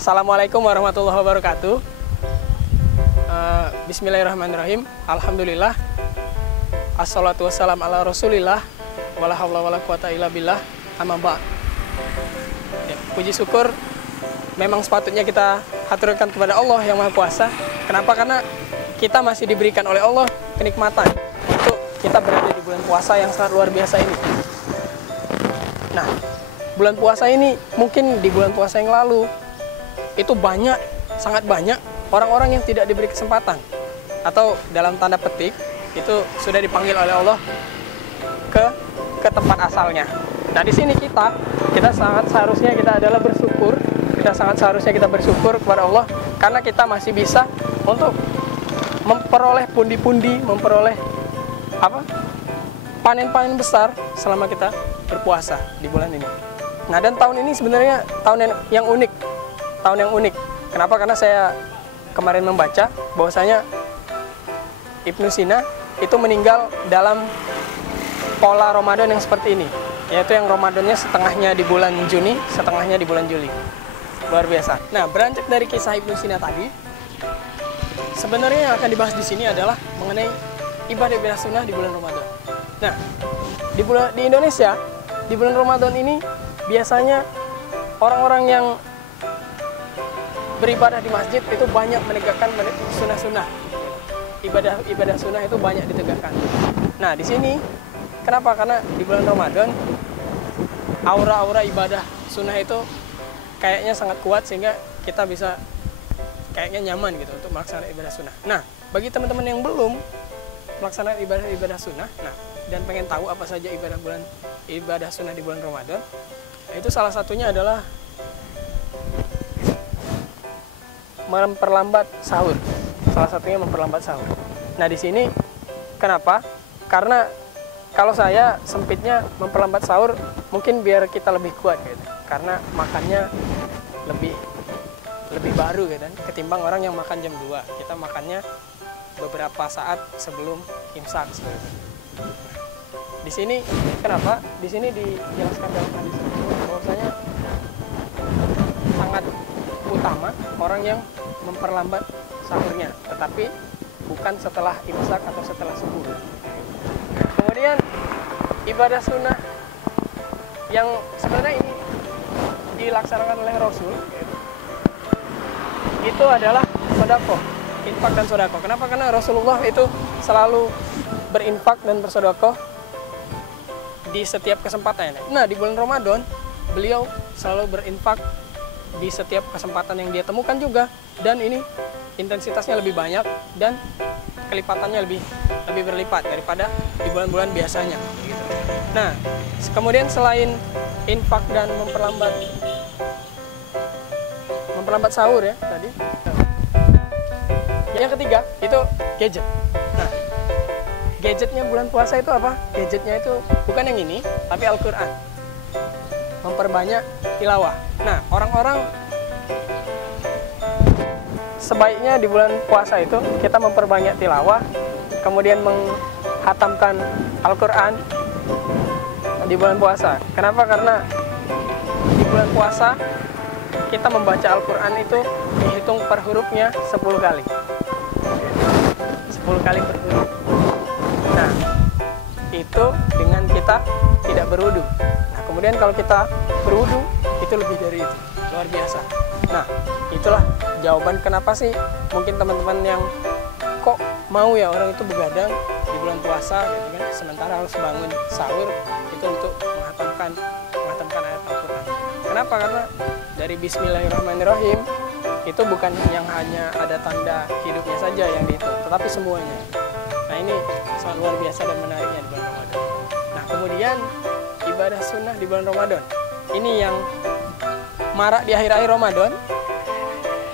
Assalamualaikum warahmatullahi wabarakatuh. Bismillahirrahmanirrahim. Alhamdulillah. Assalatu wassalam ala rasulillah. Wala hawla wala quwata illa billah. Amma ba'd. Ya, puji syukur memang sepatutnya kita haturkan kepada Allah yang Maha Kuasa. Kenapa? Karena kita masih diberikan oleh Allah kenikmatan untuk kita berada di bulan puasa yang sangat luar biasa ini. Nah, bulan puasa ini mungkin di bulan puasa yang lalu itu banyak, sangat banyak orang-orang yang tidak diberi kesempatan atau dalam tanda petik itu sudah dipanggil oleh Allah ke tempat asalnya. Nah, di sini kita sangat seharusnya kita adalah bersyukur. Kita sangat seharusnya kita bersyukur kepada Allah karena kita masih bisa untuk memperoleh pundi-pundi, memperoleh panen-panen besar selama kita berpuasa di bulan ini. Nah, dan tahun ini sebenarnya tahun yang unik. Tahun yang unik. Kenapa? Karena saya kemarin membaca bahwasanya Ibnu Sina itu meninggal dalam pola Ramadan yang seperti ini, yaitu yang Ramadannya setengahnya di bulan Juni, setengahnya di bulan Juli. Luar biasa. Nah, beranjak dari kisah Ibnu Sina tadi, sebenarnya yang akan dibahas di sini adalah mengenai ibadah sunnah di bulan Ramadan. Nah, di Indonesia di bulan Ramadan ini biasanya orang-orang yang beribadah di masjid itu banyak menegakkan sunnah-sunnah. Ibadah sunnah itu banyak ditegakkan. Nah, di sini kenapa? Karena di bulan Ramadan aura-aura ibadah sunnah itu kayaknya sangat kuat sehingga kita bisa kayaknya nyaman gitu untuk melaksanakan ibadah sunnah. Nah, bagi teman-teman yang belum melaksanakan ibadah sunnah, nah, dan pengen tahu apa saja ibadah sunnah di bulan Ramadan, itu salah satunya adalah memperlambat sahur. Salah satunya memperlambat sahur. Nah, di sini kenapa? Karena kalau saya sempitnya memperlambat sahur mungkin biar kita lebih kuat gitu. Karena makannya lebih baru gitu kan, ketimbang orang yang makan jam 2. Kita makannya beberapa saat sebelum imsak seperti itu. Di sini kenapa? Di sini dijelaskan dalam hadis bahwasanya sangat utama orang yang memperlambat sahurnya, tetapi bukan setelah imsak atau setelah subuh. Kemudian ibadah sunnah yang sebenarnya ini dilaksanakan oleh Rasul itu adalah sedekah, infak dan sedekah. Kenapa? Karena Rasulullah itu selalu berinfak dan bersedekah di setiap kesempatan. Nah, di bulan Ramadan beliau selalu berinfak di setiap kesempatan yang dia temukan juga, dan ini intensitasnya lebih banyak dan kelipatannya lebih berlipat daripada di bulan-bulan biasanya gitu. Nah, kemudian selain infak dan memperlambat sahur ya tadi, yang ketiga itu gadget. Nah, gadgetnya bulan puasa itu apa? Gadgetnya itu bukan yang ini, tapi Al-Quran. Memperbanyak tilawah. Nah, orang-orang sebaiknya di bulan puasa itu kita memperbanyak tilawah, kemudian menghatamkan Al-Quran di bulan puasa. Kenapa? Karena di bulan puasa kita membaca Al-Quran itu dihitung per hurufnya 10 kali. 10 kali per huruf. Nah, itu dengan kita tidak berwudu. Nah, kemudian kalau kita berwudu itu lebih dari itu. Luar biasa. Nah, itulah jawaban kenapa sih mungkin teman-teman yang kok mau ya orang itu begadang di bulan puasa gitu kan, sementara harus bangun sahur itu untuk menghatamkan ayat Al-Quran. Kenapa? Karena dari Bismillahirrahmanirrahim itu bukan yang hanya ada tanda hidupnya saja yang dihitung, tetapi semuanya. Nah, ini sangat luar biasa dan menariknya di bulan Ramadan. Nah, kemudian ibadah sunnah di bulan Ramadan ini yang marak di akhir-akhir Ramadan.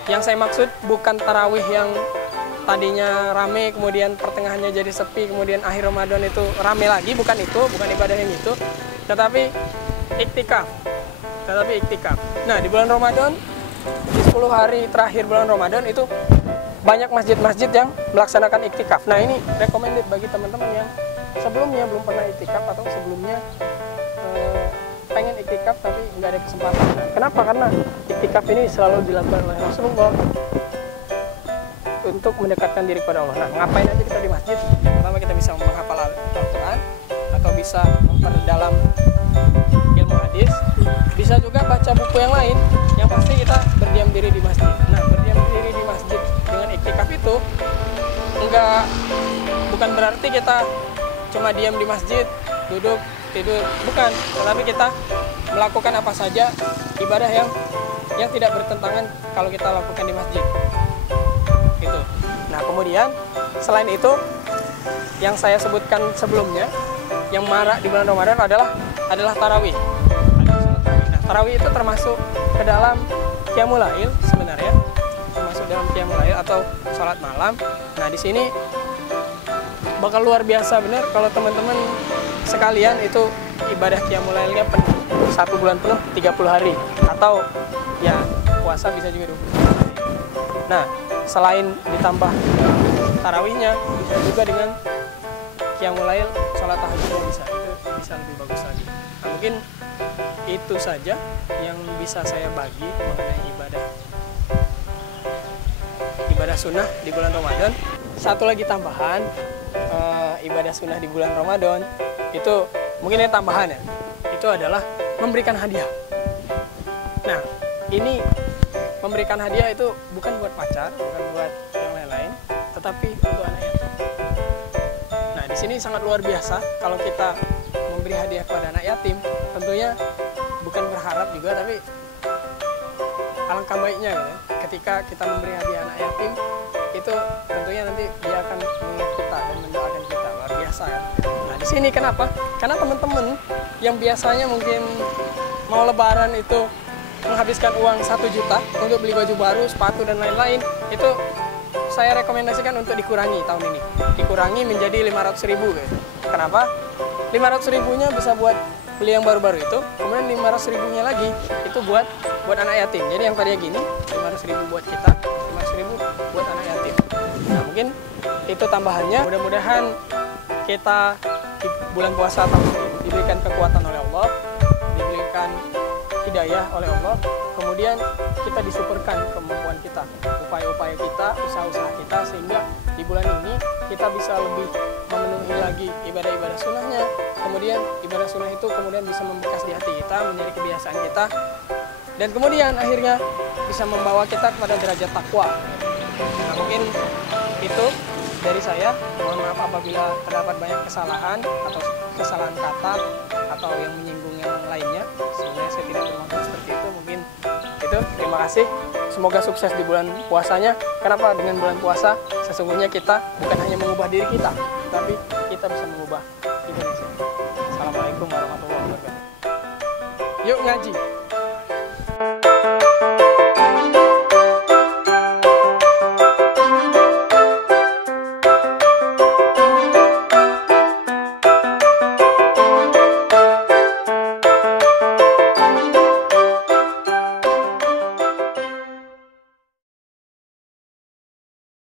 Yang saya maksud bukan tarawih yang tadinya rame, kemudian pertengahannya jadi sepi, kemudian akhir Ramadan itu rame lagi, bukan itu, bukan ibadah yang itu, tetapi iktikaf. Nah, di bulan Ramadan, di 10 hari terakhir bulan Ramadan itu banyak masjid-masjid yang melaksanakan iktikaf. Nah, ini recommended bagi teman-teman yang sebelumnya belum pernah iktikaf atau sebelumnya pengen iktikaf tapi nggak ada kesempatan. Nah, kenapa? Karena iktikaf ini selalu dilakukan oleh Rasulullah untuk mendekatkan diri kepada Allah. Nah, ngapain aja kita di masjid? Pertama, kita bisa menghafal Al-Quran atau bisa memperdalam ilmu hadis, bisa juga baca buku yang lain. Yang pasti kita berdiam diri di masjid. Nah, berdiam diri di masjid dengan iktikaf itu bukan berarti kita cuma diam di masjid, duduk, tidur, bukan. Tetapi kita melakukan apa saja ibadah yang tidak bertentangan kalau kita lakukan di masjid. Gitu. Nah, kemudian selain itu yang saya sebutkan sebelumnya, yang marak di bulan Ramadan adalah tarawih. Nah, tarawih itu termasuk ke dalam qiyamul lail sebenarnya, termasuk dalam qiyamul lail atau sholat malam. Nah, di sini bakal luar biasa benar kalau teman-teman sekalian itu ibadah qiyamul lailnya penuh, 1 bulan penuh 30 hari, atau ya puasa bisa juga 20 hari. Nah, selain ditambah tarawihnya, bisa juga dengan qiyamul lail, sholat tahajudnya bisa lebih bagus lagi. Nah, mungkin itu saja yang bisa saya bagi mengenai ibadah sunnah di bulan Ramadan. Satu lagi tambahan, ibadah sunnah di bulan Ramadan itu mungkin ini tambahan ya, itu adalah memberikan hadiah. Nah, ini memberikan hadiah itu bukan buat pacar, bukan buat yang lain-lain, tetapi untuk anak yatim. Nah, di sini sangat luar biasa kalau kita memberi hadiah kepada anak yatim. Tentunya bukan berharap juga, tapi alangkah baiknya ya, ketika kita memberi hadiah anak yatim itu tentunya nanti dia akan mengingat kita dan mendoakan kita. Luar biasa kan. Nah, di sini kenapa? Karena teman-teman yang biasanya mungkin mau lebaran itu menghabiskan uang 1 juta untuk beli baju baru, sepatu dan lain-lain, itu saya rekomendasikan untuk dikurangi tahun ini. Dikurangi menjadi 500.000 gitu. Kenapa? 500.000-nya bisa buat beli yang baru-baru itu, kemudian 500.000-nya lagi itu buat anak yatim. Jadi yang tadinya gini, 500.000 buat kita, 500.000 buat anak yatim. Nah, mungkin itu tambahannya. Mudah-mudahan kita di bulan puasa tahun ini diberikan kekuatan oleh Allah, diberikan hidayah oleh Allah, kemudian kita disuperkan kemampuan kita, upaya-upaya kita, usaha-usaha kita, sehingga di bulan ini kita bisa lebih memenuhi lagi ibadah-ibadah sunnahnya. Kemudian ibadah sunnah itu kemudian bisa membekas di hati kita, menjadi kebiasaan kita, dan kemudian akhirnya bisa membawa kita kepada derajat takwa. Nah, mungkin itu dari saya. Mohon maaf apabila terdapat banyak kesalahan atau kesalahan kata atau yang menyinggung yang lainnya. Sebenarnya saya tidak bermaksud seperti itu. Mungkin itu. Terima kasih. Semoga sukses di bulan puasanya. Kenapa? Dengan bulan puasa sesungguhnya kita bukan hanya mengubah diri kita, tapi kita bisa mengubah Indonesia. Assalamualaikum warahmatullahi wabarakatuh. Yuk ngaji.